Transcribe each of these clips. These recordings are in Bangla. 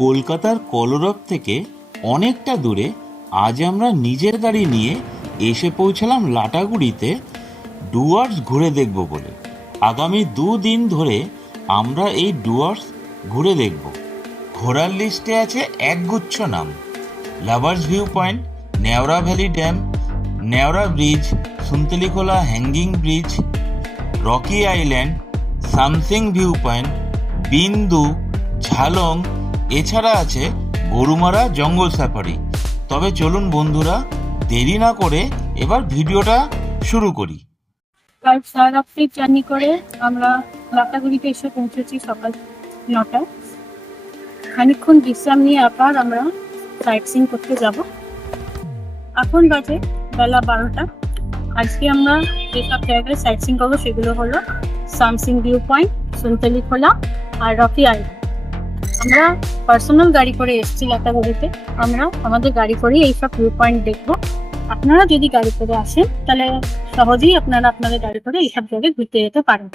কলকাতার কলরব থেকে অনেকটা দূরে আজ আমরা নিজের গাড়ি নিয়ে এসে পৌঁছালাম লাটাগুড়িতে ডুয়ার্স ঘুরে দেখব বলে। আগামী 2 দিন ধরে আমরা এই ডুয়ার্স ঘুরে দেখব। ঘোরার লিস্টে আছে একগুচ্ছ নাম: lovers view point, Neora valley dam, Neora bridge, Suntalekhola hanging bridge, rocky island, Samsing view point, Bindu, Jhalong, এছাড়া আছে গরুমারা জঙ্গল সাফারি। তবে চলুন বন্ধুরা, দেরি না করে এবার ভিডিওটা শুরু করি। কাল সারারাত্রি জার্নি করে আমরা লাটাগুড়িতে এসে পৌঁছেছি সকাল 9টায়। খানিকক্ষণ বিশ্রাম নিয়ে আবার আমরা সাইট সিইং করতে যাব। এখন বাজে বেলা 12টা। আজকে আমরা যেসব জায়গায় সাইট সিইং করবো সেগুলো হলো সামসিং ভিউ পয়েন্ট, সুন্তলিখোলা আর রকি আইল্যান্ড। আমরা পার্সোনাল গাড়ি করে এসেছি লাটাগুড়িতে। আমরা আমাদের গাড়ি করেই এইসব ভিউ পয়েন্ট দেখবো। আপনারা যদি গাড়ি করে আসেন তাহলে সহজেই আপনারা আপনাদের গাড়ি করে এইসব জায়গায় ঘুরতে যেতে পারেন।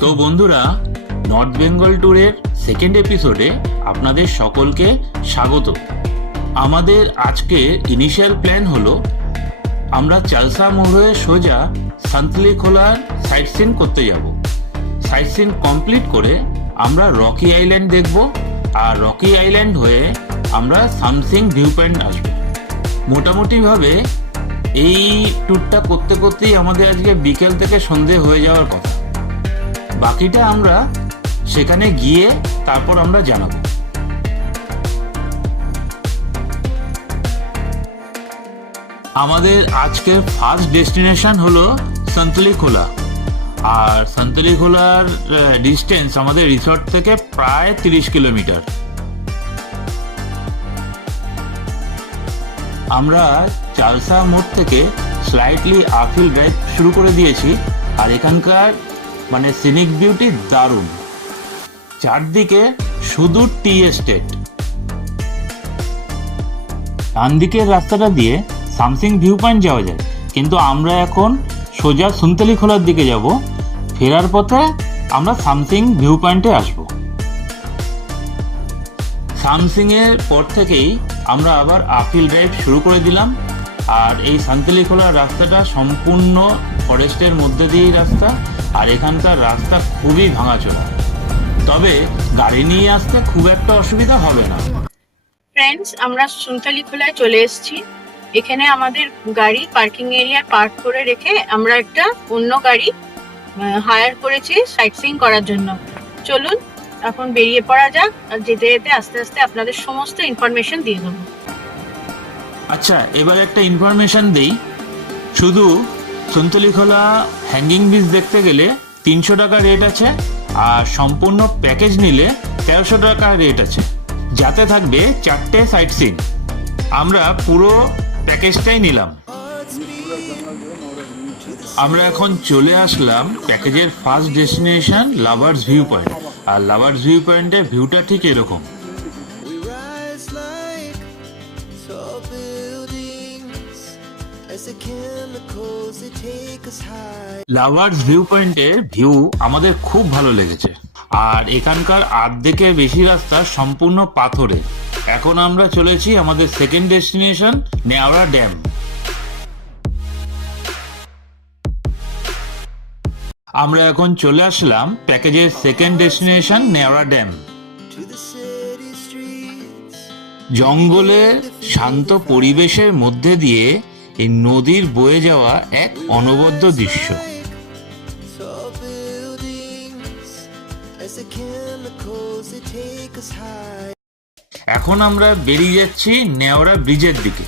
তো বন্ধুরা, নর্থ বেঙ্গল ট্যুরের সেকেন্ড এপিসোডে আপনাদের সকলকে স্বাগত। আমাদের আজকে ইনিশিয়াল প্ল্যান হলো আমরা চালসা মোড় হয়ে সোজা সান্তলিখোলার সাইট সিইং করতে যাব। সাইট সিইং কমপ্লিট করে আমরা রকি আইল্যান্ড দেখব, আর রকি আইল্যান্ড হয়ে আমরা সামসিং ভিউ পয়েন্ট আসব। মোটামুটিভাবে এই ট্যুরটা করতে করতেই আমাদের আজকে বিকেল থেকে সন্ধে হয়ে যাওয়ার কথা। বাকিটা আমরা সেখানে গিয়ে তারপর আমরা জানাবো। আমাদের আজকের ফার্স্ট ডেস্টিনেশন হলো সান্তলিখোলা। আর সান্তলিখোলার ডিস্টেন্স আমাদের রিসর্ট থেকে প্রায় 30 কিলোমিটার। আমরা চালসা মোড় থেকে স্লাইটলি আপহিল ড্রাইভ শুরু করে দিয়েছি। আর এখানকার সিনিক বিউটি দারুণ। চারদিকে শুধু টি এস্টেট। ডান দিকের রাস্তাটা দিয়ে সামসিং ভিউ পয়েন্ট যাওয়া যায়, কিন্তু আমরা এখন সোজা সুন্তলিখোলার দিকে যাব। ফেরার পথে আমরা সামসিং ভিউ পয়েন্টে আসব। সামসিং এর পর থেকেই আমরা আবার আপহিল ড্রাইভ শুরু করে দিলাম। আর এই সান্তলিখোলার রাস্তাটা সম্পূর্ণ ফরেস্টের মধ্যে দিয়েই রাস্তা। আর এখানকার রাস্তা খুবই ভাঙাচোরা, তবে গাড়ি নিয়ে আসতে খুব একটা অসুবিধা হবে না। ফ্রেন্ডস, আমরা সুন্তলিখোলায় চলে এসেছি। এখানে আমাদের গাড়ি পার্কিং এরিয়া পার্ক করে রেখে আমরা একটা অন্য গাড়ি হায়ার করেছি সাইট সিইং করার জন্য। চলুন এখন বেরিয়ে পড়া যাক, আর যেতে যেতে আস্তে আস্তে আপনাদের সমস্ত ইনফরমেশন দিয়ে দেবো। আচ্ছা, এবার একটা ইনফরমেশন দেই। শুধু সুন্তলিখোলা হ্যাঙ্গিং ব্রিজ দেখতে গেলে 300 টাকা রেট আছে, আর সম্পূর্ণ প্যাকেজ নিলে 1300 টাকা রেট আছে, যাতে থাকবে 4টে সাইট সিইং। আমরা পুরো প্যাকেজটাই নিলাম। আমরা এখন চলে আসলাম প্যাকেজের first destination lovers view point. আর লাভার্স ভিউ পয়েন্টের ভিউটা ঠিক এরকম। লাভার্স ভিউ পয়েন্টের ভিউ আমাদের খুব ভালো লেগেছে। আর এখানকার অর্ধেকের বেশি রাস্তা সম্পূর্ণ পাথরে। এখন আমরা চলেছি আমাদের সেকেন্ড ডেস্টিনেশন নেওড়া ড্যাম। আমরা এখন চলে আসলাম প্যাকেজের সেকেন্ড ডেস্টিনেশন নেওড়া ড্যাম। জঙ্গলের শান্ত পরিবেশের মধ্যে দিয়ে এই নদীর বয়ে যাওয়া এক অনবদ্য দৃশ্য। এখন আমরা বেরিয়ে যাচ্ছি নেওড়া ব্রিজের দিকে।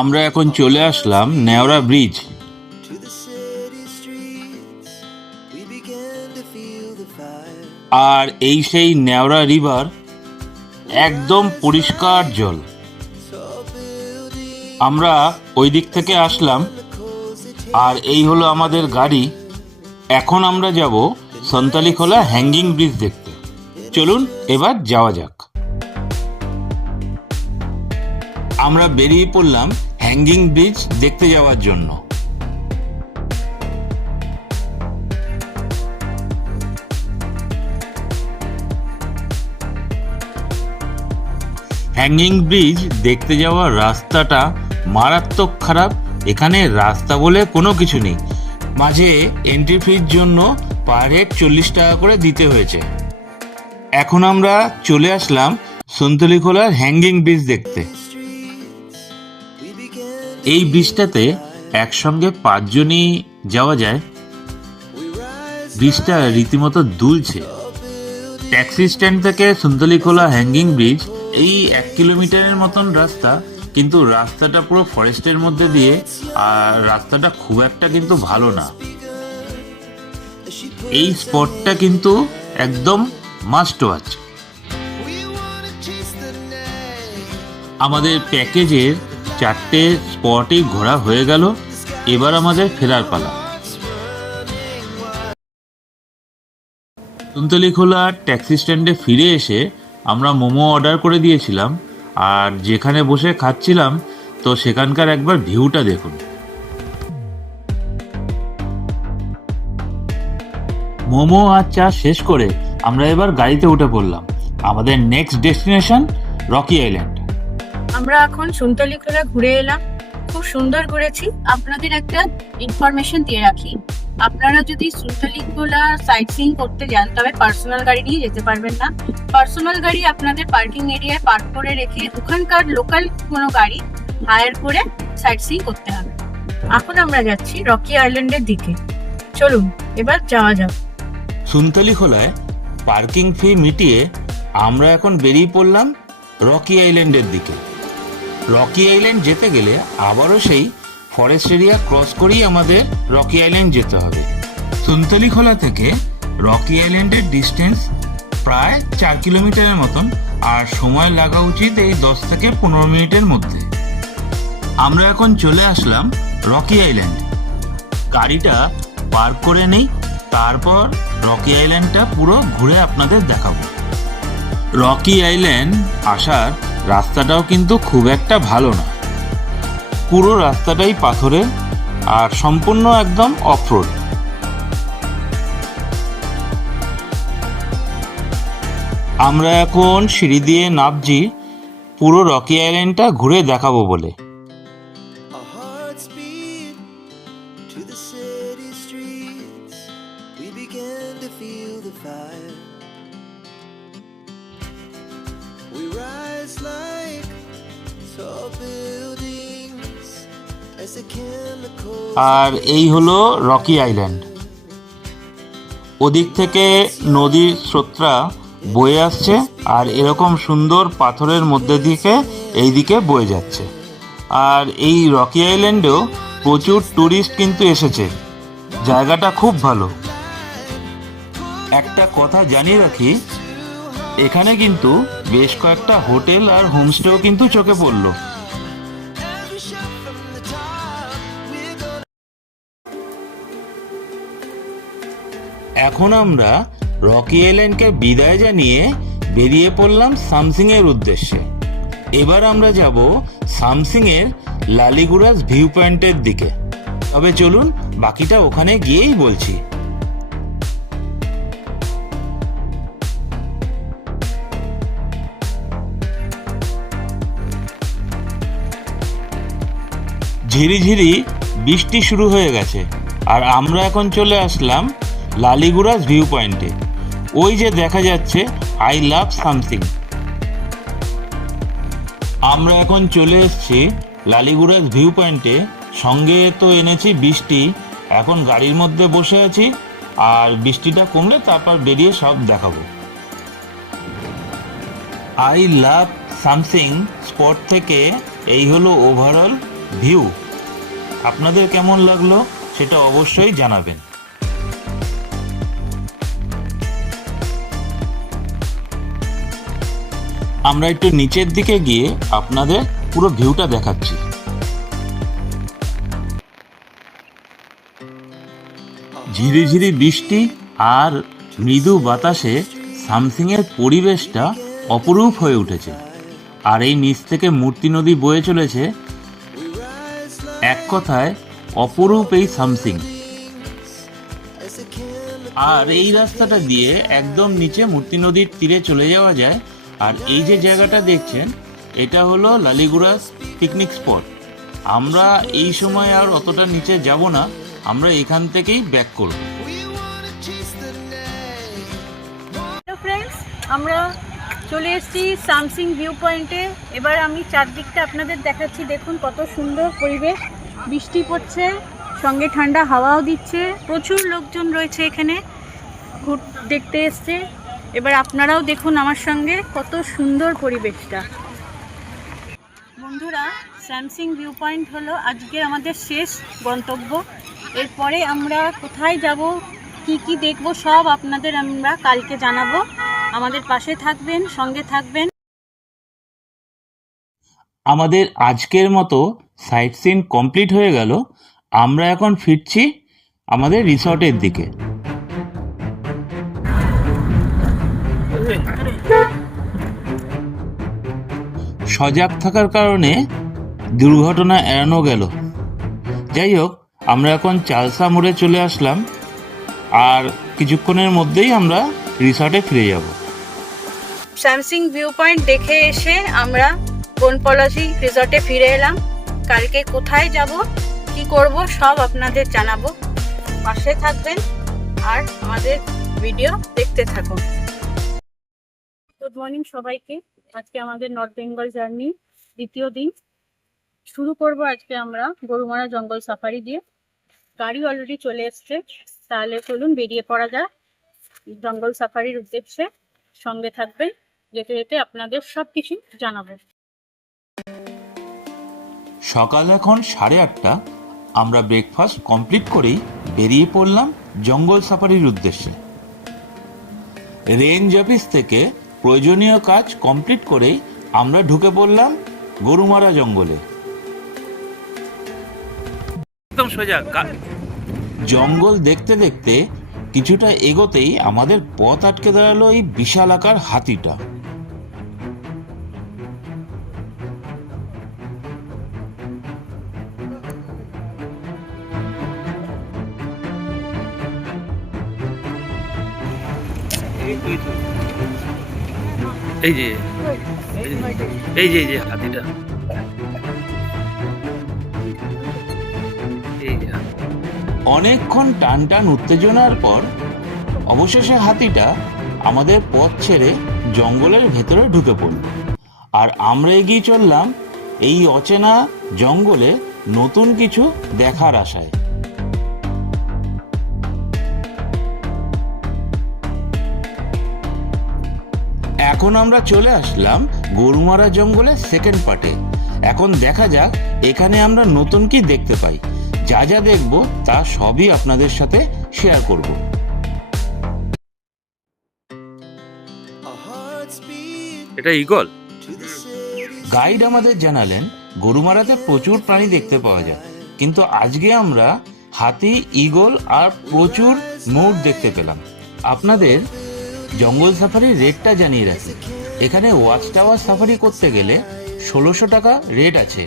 আমরা এখন চলে আসলাম নেওড়া ব্রিজ। আর এই সেই নেওড়া রিভার, একদম পরিষ্কার জল। আমরা ওই দিক থেকে আসলাম, আর এই হলো আমাদের গাড়ি। এখন আমরা যাব সান্তলিখোলা হ্যাঙ্গিং ব্রিজ দেখতে। চলুন এবার যাওয়া যাক। আমরা বেরিয়ে পড়লাম হ্যাঙ্গিং ব্রিজ দেখতে যাওয়ার জন্য। হ্যাঙ্গিং ব্রিজ দেখতে যাওয়ার রাস্তাটা মারাত্মক খারাপ। এখানে রাস্তা বলে কোনো কিছু নেই। মাঝে এন্ট্রি ফির জন্য পার হেড 40 টাকা করে দিতে হয়েছে। এখন আমরা চলে আসলাম সন্তলিখোলার হ্যাঙ্গিং ব্রিজ দেখতে। এই ব্রিজটাতে একসঙ্গে 5 জনই যাওয়া যায়। ব্রিজটা রীতিমতো দুলছে। ট্যাক্সি স্ট্যান্ড থেকে সন্তলিখোলা হ্যাঙ্গিং ব্রিজ এই 1 কিলোমিটারের মতন রাস্তা, কিন্তু রাস্তাটা পুরো ফরেস্টের মধ্যে দিয়ে, আর রাস্তাটা খুব একটা কিন্তু ভালো না। এই স্পটটা কিন্তু একদম মাস্ট ওয়াচ। আমাদের প্যাকেজের 4টে স্পটই ঘোরা হয়ে গেল। এবার আমাদের ফেরার পালা। সন্তলিখোলা ট্যাক্সি স্ট্যান্ডে ফিরে এসে আমরা মোমো অর্ডার করে দিয়েছিলাম, আর যেখানে বসে খাচ্ছিলাম তো সেখানকার একবার ভিউটা দেখুন। মোমো আর চা শেষ করে আমরা এবার গাড়িতে উঠে পড়লাম। আমাদের নেক্সট ডেস্টিনেশন রকি আইল্যান্ড। আমরা এখন সন্তলিখোলা ঘুরে এলাম, খুব সুন্দর ঘুরেছি। আপনাদের একটা ইনফরমেশন দিয়ে রাখি, আপনারা যদি সন্তলিখোলা সাইট সিইং করতে যান তবে পার্সোনাল গাড়ি নিয়ে যেতে পারবেন না। পার্সোনাল গাড়ি আপনাদের পার্কিং এরিয়ায় পার্ক করে রেখে ওখানকার লোকাল কোনো গাড়ি হায়ার করে সাইট সিইং করতে হবে। এখন আমরা যাচ্ছি রকি আইল্যান্ডের দিকে। চলুন এবার যাওয়া যাক। সন্তলিখোলায় পার্কিং ফি মিটিয়ে আমরা এখন বেরিয়ে পড়লাম রকি আইল্যান্ডের দিকে। রকি আইল্যান্ড যেতে গেলে আবারও সেই ফরেস্ট এরিয়া ক্রস করেই আমাদের রকি আইল্যান্ড যেতে হবে। সন্তলিখোলা থেকে রকি আইল্যান্ডের ডিস্টেন্স প্রায় 4 কিলোমিটারের মতন, আর সময় লাগা উচিত এই 10 থেকে 15 মিনিটের মধ্যে। আমরা এখন চলে আসলাম রকি আইল্যান্ড। গাড়িটা পার্ক করে নেই, তারপর রকি আইল্যান্ডটা পুরো ঘুরে আপনাদের দেখাবো। রকি আইল্যান্ড আসার রাস্তাটাও কিন্তু খুব একটা ভালো না। পুরো রাস্তাটাই পাথরের আর সম্পূর্ণ একদম অফরোড। আমরা এখন সিঁড়ি দিয়ে নামছি পুরো রকি আইল্যান্ডটা ঘুরে দেখাবো বলে। Our hearts beat to the city streets. We began to feel the fire. We rise like tall buildings as the chemicals. আর এই হলো রকি আইল্যান্ড। ওদিক থেকে নদীর স্রোতটা বয়ে আসছে, আর এরকম সুন্দর পাথরের মধ্যে দিকে এই দিকে বয়ে যাচ্ছে। আর এই রকি আইল্যান্ডেও প্রচুর ট্যুরিস্ট কিন্তু এসেছে। জায়গাটা খুব ভালো। একটা কথা জানিয়ে রাখি, এখানে কিন্তু বেশ কয়েকটা হোটেল আর হোমস্টেও কিন্তু চোখে পড়লো। Every shot from the top, we're gonna এখন আমরা রকি আইল্যান্ডকে বিদায় জানিয়ে বেরিয়ে পড়লাম সামসিং এর উদ্দেশ্যে। এবার আমরা যাব সামসিং এর লালিগুড়াস ভিউ পয়েন্টের দিকে। তবে চলুন বাকিটা ওখানে গিয়েই বলছি। ঝিরিঝিরি বৃষ্টি শুরু হয়ে গেছে, আর আমরা এখন চলে আসলাম লালিগুড়াস ভিউ পয়েন্টে। ওই যে দেখা যাচ্ছে আই লাভ সামথিং। আমরা এখন চলে এসেছি লালিগুড়াস ভিউ পয়েন্টে। সঙ্গে তো এনেছি বৃষ্টি। এখন গাড়ির মধ্যে বসে আছি, আর বৃষ্টিটা কমলে তারপর বেরিয়ে সব দেখাবো। আই লাভ সামথিং স্পট থেকে এই হলো ওভারঅল ভিউ। আপনাদের কেমন লাগলো সেটা অবশ্যই জানাবেন। আমরা একটু নিচের দিকে গিয়ে আপনাদের পুরো ভিউটা দেখাচ্ছি। ঝিরিঝিরি বৃষ্টি আর মৃদু বাতাসে সামসিংয়ের পরিবেশটা অপরূপ হয়ে উঠেছে। আর এই নিচ থেকে মূর্তি নদী বয়ে চলেছে। এক কথায় অপরূপ এই সামসিং। আর এই রাস্তাটা দিয়ে একদম নিচে মূর্তি নদীর তীরে চলে যাওয়া যায়। আর এই যে জায়গাটা দেখছেন, এটা হলো লালিগুড়াস পিকনিক স্পট। আমরা এই সময় আর অতটা নিচে যাব না, আমরা এখান থেকেই ব্যাক করব। হ্যালো ফ্রেন্ডস, আমরা চলে এসেছি সামসিং ভিউ পয়েন্টে। এবার আমি চারদিকটা আপনাদের দেখাচ্ছি। দেখুন কত সুন্দর পরিবেশ, বৃষ্টি পড়ছে, সঙ্গে ঠান্ডা হাওয়াও দিচ্ছে। প্রচুর লোকজন রয়েছে এখানে, দেখতে এসছে। এবার আপনারাও দেখুন আমার সঙ্গে কত সুন্দর পরিবেশটা। বন্ধুরা, সামসিং ভিউ পয়েন্ট হলো আজকে আমাদের শেষ গন্তব্য। এরপরে আমরা কোথায় যাব, কি কি দেখব, সব আপনাদের আমরা কালকে জানাবো। আমাদের পাশে থাকবেন, সঙ্গে থাকবেন। আমাদের আজকের মতো সাইট সিন কমপ্লিট হয়ে গেল। আমরা এখন ফিরছি আমাদের রিসর্টের দিকে। সজাগ থাকার কারণে দুর্ঘটনা এড়ানো গেল। যাই হোক, আমরা এখন চালসা মোড়ে চলে আসলাম। আর কিছুক্ষণের মধ্যেই আমরা রিসর্টে ফিরে যাব। সামসিং ভিউ পয়েন্ট দেখে এসে আমরা বনপলাশি রিসর্টে ফিরে এলাম। কালকে কোথায় যাব, কি করব, সব আপনাদের জানাবো। পাশে থাকবেন আর আমাদের ভিডিও দেখতে থাকুন। গুড মর্নিং সবাইকে। আজকে আমাদের নর্থ বেঙ্গল জার্নি দ্বিতীয় দিন। শুরু করব আজকে আমরা গরুমারা জঙ্গল সাফারি দিয়ে। গাড়ি অলরেডি চলে এসছে। তাহলে চলুন বেরিয়ে পড়া যাক জঙ্গল সাফারির উদ্দেশ্যে। সঙ্গে থাকবেন, যেতে যেতে আপনাদের সব কিছু জানাবো। সকাল এখন 8:30। আমরা ব্রেকফাস্ট কমপ্লিট করেই বেরিয়ে পড়লাম জঙ্গল সাফারির উদ্দেশ্যে। রেঞ্জ অফিস থেকে প্রয়োজনীয় কাজ কমপ্লিট করেই আমরা ঢুকে পড়লাম গরুমারা জঙ্গলে। একদম সোজা জঙ্গল দেখতে দেখতে কিছুটা এগোতেই আমাদের পথ আটকে দাঁড়ালো এই বিশালাকার হাতিটা। এই যে এই যে হাতিটা, এই যে অনেকক্ষণ টান টান উত্তেজনার পর অবশেষে হাতিটা আমাদের পথ ছেড়ে জঙ্গলের ভেতরে ঢুকে পড়ল। আর আমরা এগিয়ে চললাম এই অচেনা জঙ্গলে নতুন কিছু দেখার আশায়। এখন আমরা চলে আসলাম গরুমারা জঙ্গলের সেকেন্ড পার্টে। এখন দেখা যাক এখানে আমরা নতুন কি দেখতে পাই। যা যা দেখব তা সবই আপনাদের সাথে শেয়ার করব। এটা ঈগল। গাইড আমাদের জানালেন গরুমারাতে প্রচুর প্রাণী দেখতে পাওয়া যায়, কিন্তু আজকে আমরা হাতি, ঈগল আর প্রচুর মোর দেখতে পেলাম। আপনাদের জঙ্গল সাফারির রেটটা জানিয়ে রাখি। এখানে ওয়াচ টাওয়ার সাফারি করতে গেলে 1600 টাকা রেট আছে।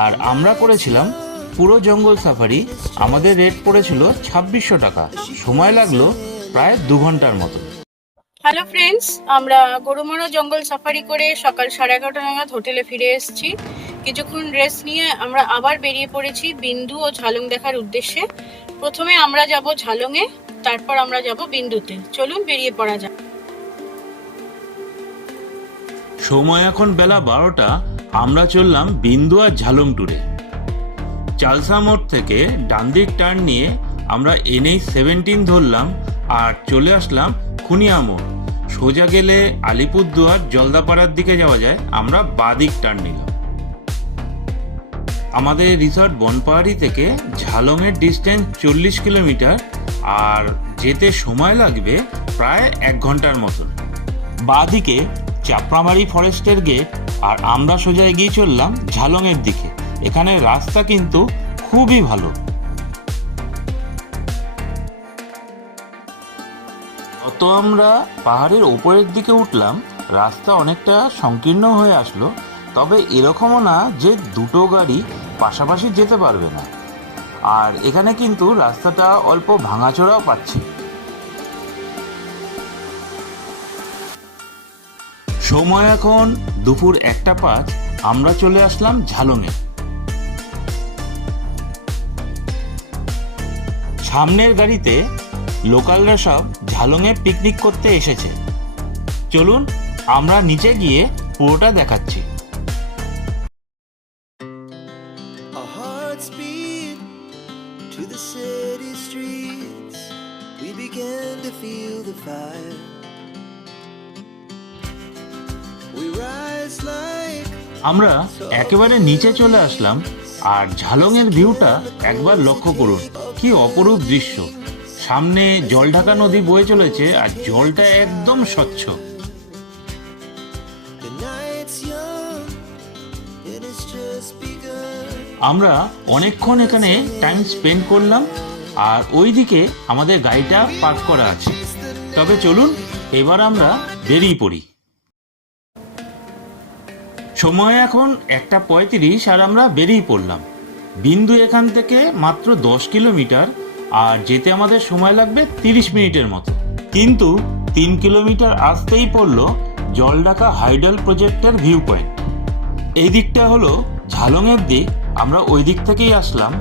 আর আমরা করেছিলাম পুরো জঙ্গল সাফারি, আমাদের রেট পড়েছিল 2600 টাকা। সময় লাগলো প্রায় 2 ঘন্টার মতো। হ্যালো ফ্রেন্ডস, আমরা গরুমারা জঙ্গল সাফারি করে সকাল 11:30 নাগাদ হোটেলে ফিরে এসেছি। কিছুক্ষণ রেস্ট নিয়ে আমরা আবার বেরিয়ে পড়েছি বিন্দু ও ঝালং দেখার উদ্দেশ্যে। প্রথমে আমরা যাব ঝালংয়ে, তারপর আমরা যাব বিন্দুতে। চলুন বেরিয়ে পড়া যাক। সময় এখন বেলা 12টা। আমরা চললাম বিন্দু আর ঝালং ট্যুরে। চালসা মোড় থেকে ডান দিক টার্ন নিয়ে আমরা NH-17 ধরলাম আর চলে আসলাম খুনিয়া মোড়। সোজা গেলে আলিপুরদুয়ার জলদাপাড়ার দিকে যাওয়া যায়, আমরা বাদিক টার্ন নিলাম। আমাদের রিসর্ট বনপাহাড়ি থেকে ঝালংয়ের ডিস্টেন্স 40 কিলোমিটার, আর যেতে সময় লাগবে প্রায় 1 ঘন্টার মতন। বাদিকে চাপড়ামারি ফরেস্টের গেট, আর আমরা সোজা এগিয়ে চললাম ঝালংয়ের দিকে। এখানে রাস্তা কিন্তু খুবই ভালো। যত আমরা পাহাড়ের ওপরের দিকে উঠলাম রাস্তা অনেকটা সংকীর্ণ হয়ে আসলো, তবে এরকমও না যে দুটো গাড়ি পাশাপাশি যেতে পারবে না। আর এখানে কিন্তু রাস্তাটা অল্প ভাঙাচোরাও পাচ্ছি। সময় এখন দুপুর 1:05। আমরা চলে আসলাম ঝালংয়ে। সামনের গাড়িতে লোকালরা সব ঝালংয়ে পিকনিক করতে এসেছে। চলুন আমরা নিচে গিয়ে পুরোটা দেখাচ্ছি। Our hearts beat to the city streets. We began to feel the fire. We rise like আমরা একেবারে নিচে চলে আসলাম, আর ঝালংয়ের ভিউটা একবার লক্ষ্য করুন, কি অপরূপ দৃশ্য। সামনে জলঢাকা নদী বয়ে চলেছে আর জলটা একদম স্বচ্ছ। the night's young and it's just begun. আমরা অনেকক্ষণ এখানে টাইম স্পেন্ড করলাম, আর ওইদিকে আমাদের গাড়িটা পার্ক করা আছে। তবে চলুন এবার আমরা বেরিয়ে পড়ি। সময় এখন 1:35 আর আমরা বেরিয়ে পড়লাম। বিন্দু এখান থেকে মাত্র 10 কিলোমিটার, আর যেতে আমাদের সময় লাগবে 30 মিনিটের মতো। কিন্তু 3 কিলোমিটার আসতেই পড়লো জলঢাকা হাইডল প্রজেক্টের ভিউ পয়েন্ট। এই দিকটা হলো ঝালংয়ের দিক, আমরা ওই দিক থেকেই আসলাম,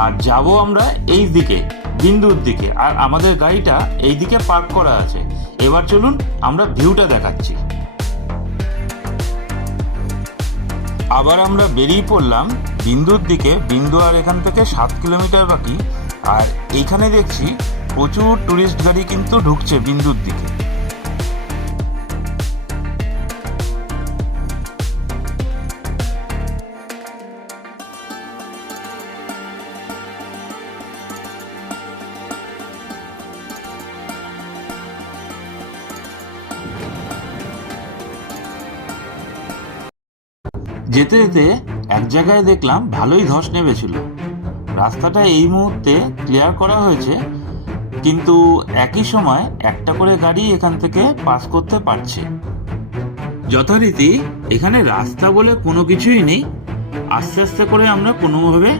আর যাব আমরা এই দিকে বিন্দুর দিকে, আর আমাদের গাড়িটা এই দিকে পার্ক করা আছে। এবার চলুন আমরা ভিউটা দেখাচ্ছি। আবার আমরা বেরিয়ে পড়লাম বিন্দুর দিকে। বিন্দু আর এখান থেকে 7 কিলোমিটার বাকি, আর এইখানে দেখছি প্রচুর টুরিস্ট গাড়ি কিন্তু ঢুকছে বিন্দুর দিকে। যেতে যেতে এক জায়গায় দেখলাম ভালোই ধস নেমেছিল। রাস্তাটা এই মুহূর্তে ক্লিয়ার করা হয়েছে, কিন্তু একই সময় একটা করে গাড়ি এখান থেকে পাস করতে পারছে। যথারীতি এখানে রাস্তা বলে কোনো কিছুই নেই, আস্তে আস্তে করে আমরা কোনোভাবে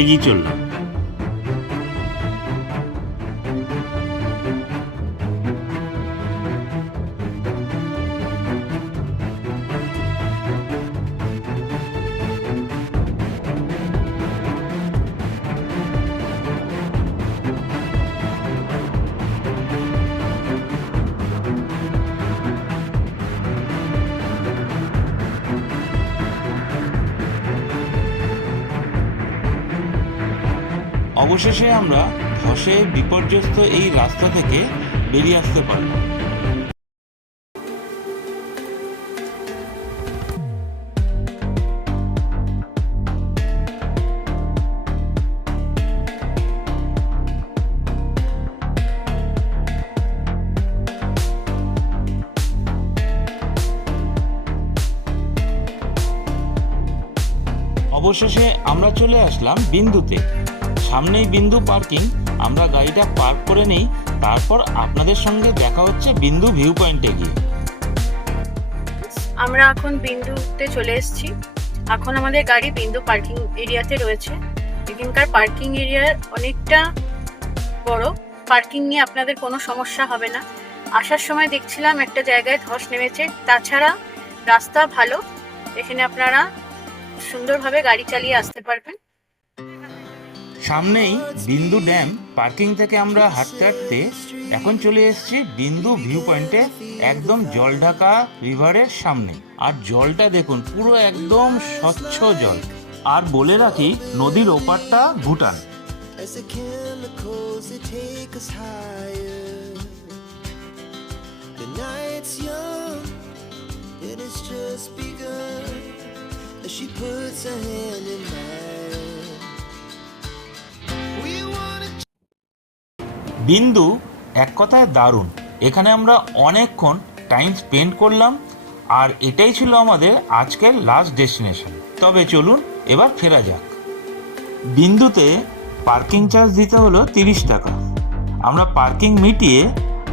এগিয়ে চললাম। অবশেষে আমরা ধসে বিপর্যস্ত এই রাস্তা থেকে বেরিয়ে আসতে পারলাম। অবশেষে আমরা চলে আসলাম বিন্দুতে। সামনেই বিন্দু পার্কিং, আমরা গাড়িটা পার্ক করে নেই, তারপর আপনাদের সঙ্গে দেখা হচ্ছে বিন্দু ভিউ পয়েন্টে গিয়ে। আমরা এখন বিন্দুতে চলে এসেছি। এখন আমাদের গাড়ি বিন্দু পার্কিং এরিয়াতে রয়েছে। এখানকার পার্কিং এরিয়া অনেকটা বড়, পার্কিং নিয়ে আপনাদের কোনো সমস্যা হবে না। আসার সময় দেখছিলাম একটা জায়গায় ধস নেমেছে, তাছাড়া রাস্তা ভালো, এখানে আপনারা সুন্দরভাবে গাড়ি চালিয়ে আসতে পারবেন। সামনেই বিন্দু ড্যাম। পার্কিং থেকে আমরা হাঁটতে হাঁটতে এখন চলে এসেছি বিন্দু ভিউ পয়েন্টে, একদম জলঢাকা রিভারের সামনে। আর জলটা দেখুন, পুরো একদম স্বচ্ছ জল। আর বলে রাখি, নদীর ওপারটা Bhutan. As the chemicals they take us higher. The night's young and it's just begun. As she puts her hand in mine. We wanna বিন্দু এক কথায় দারুণ। এখানে আমরা অনেকক্ষণ টাইম স্পেন্ড করলাম, আর এটাই ছিল আমাদের আজকের লাস্ট ডেস্টিনেশন। তবে চলুন এবার ফেরা যাক। বিন্দুতে পার্কিং চার্জ দিতে হলো 30 টাকা। আমরা পার্কিং মিটিয়ে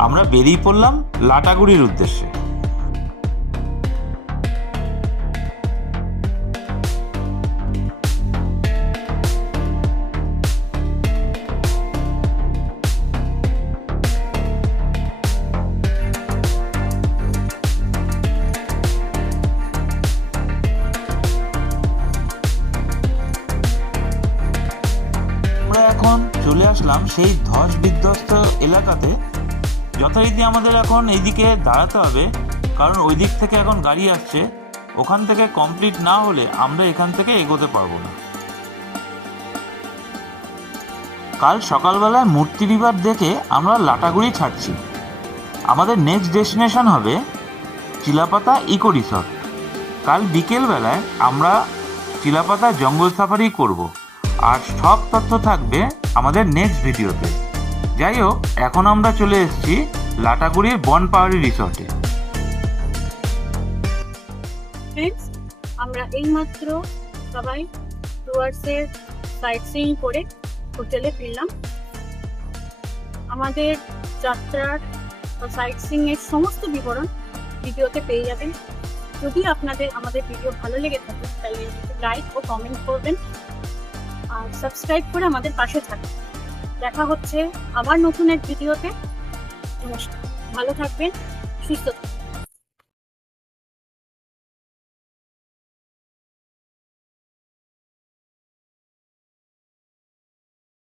আমরা বেরিয়ে পড়লাম লাটাগুড়ির উদ্দেশ্যে। আমরা এখন চলে আসলাম সেই ধস বিধ্বস্ত এলাকাতে। যথারীতি আমাদের এখন এইদিকে দাঁড়াতে হবে, কারণ ওই দিক থেকে এখন গাড়ি আসছে। ওখান থেকে কমপ্লিট না হলে আমরা এখান থেকে এগোতে পারবো না। কাল সকালবেলায় মূর্তি রিভার দেখে আমরা লাটাগুড়ি ছাড়ছি। আমাদের নেক্সট ডেস্টিনেশন হবে চিলাপাতা ইকো রিসর্ট। কাল বিকেলবেলায় আমরা চিলাপাতা জঙ্গল সাফারি করব, আর সব তথ্য থাকবে আমাদের নেক্সট ভিডিওতে। যাই হোক, এখন আমরা চলে এসেছি লাটাগুড়ির বনপাহাড়ি রিসর্টে। ফ্রেন্ডস, আমরা এইমাত্র সবাই ডুয়ার্সের সাইট সিইং করে হোটেলে ফিরলাম। আমাদের যাত্রার সাইট সিইং এর সমস্ত বিবরণ ভিডিওতে পেয়ে যাবেন। যদি আপনাদের আমাদের ভিডিও ভালো লেগে থাকে তাহলে লাইক ও কমেন্ট করবেন, আর সাবস্ক্রাইব করে আমাদের পাশে থাকবেন। দেখা হচ্ছে আবার নতুন এক ভিডিওতে। নমস্কার, ভালো থাকবেন, সুস্থ থাকবেন।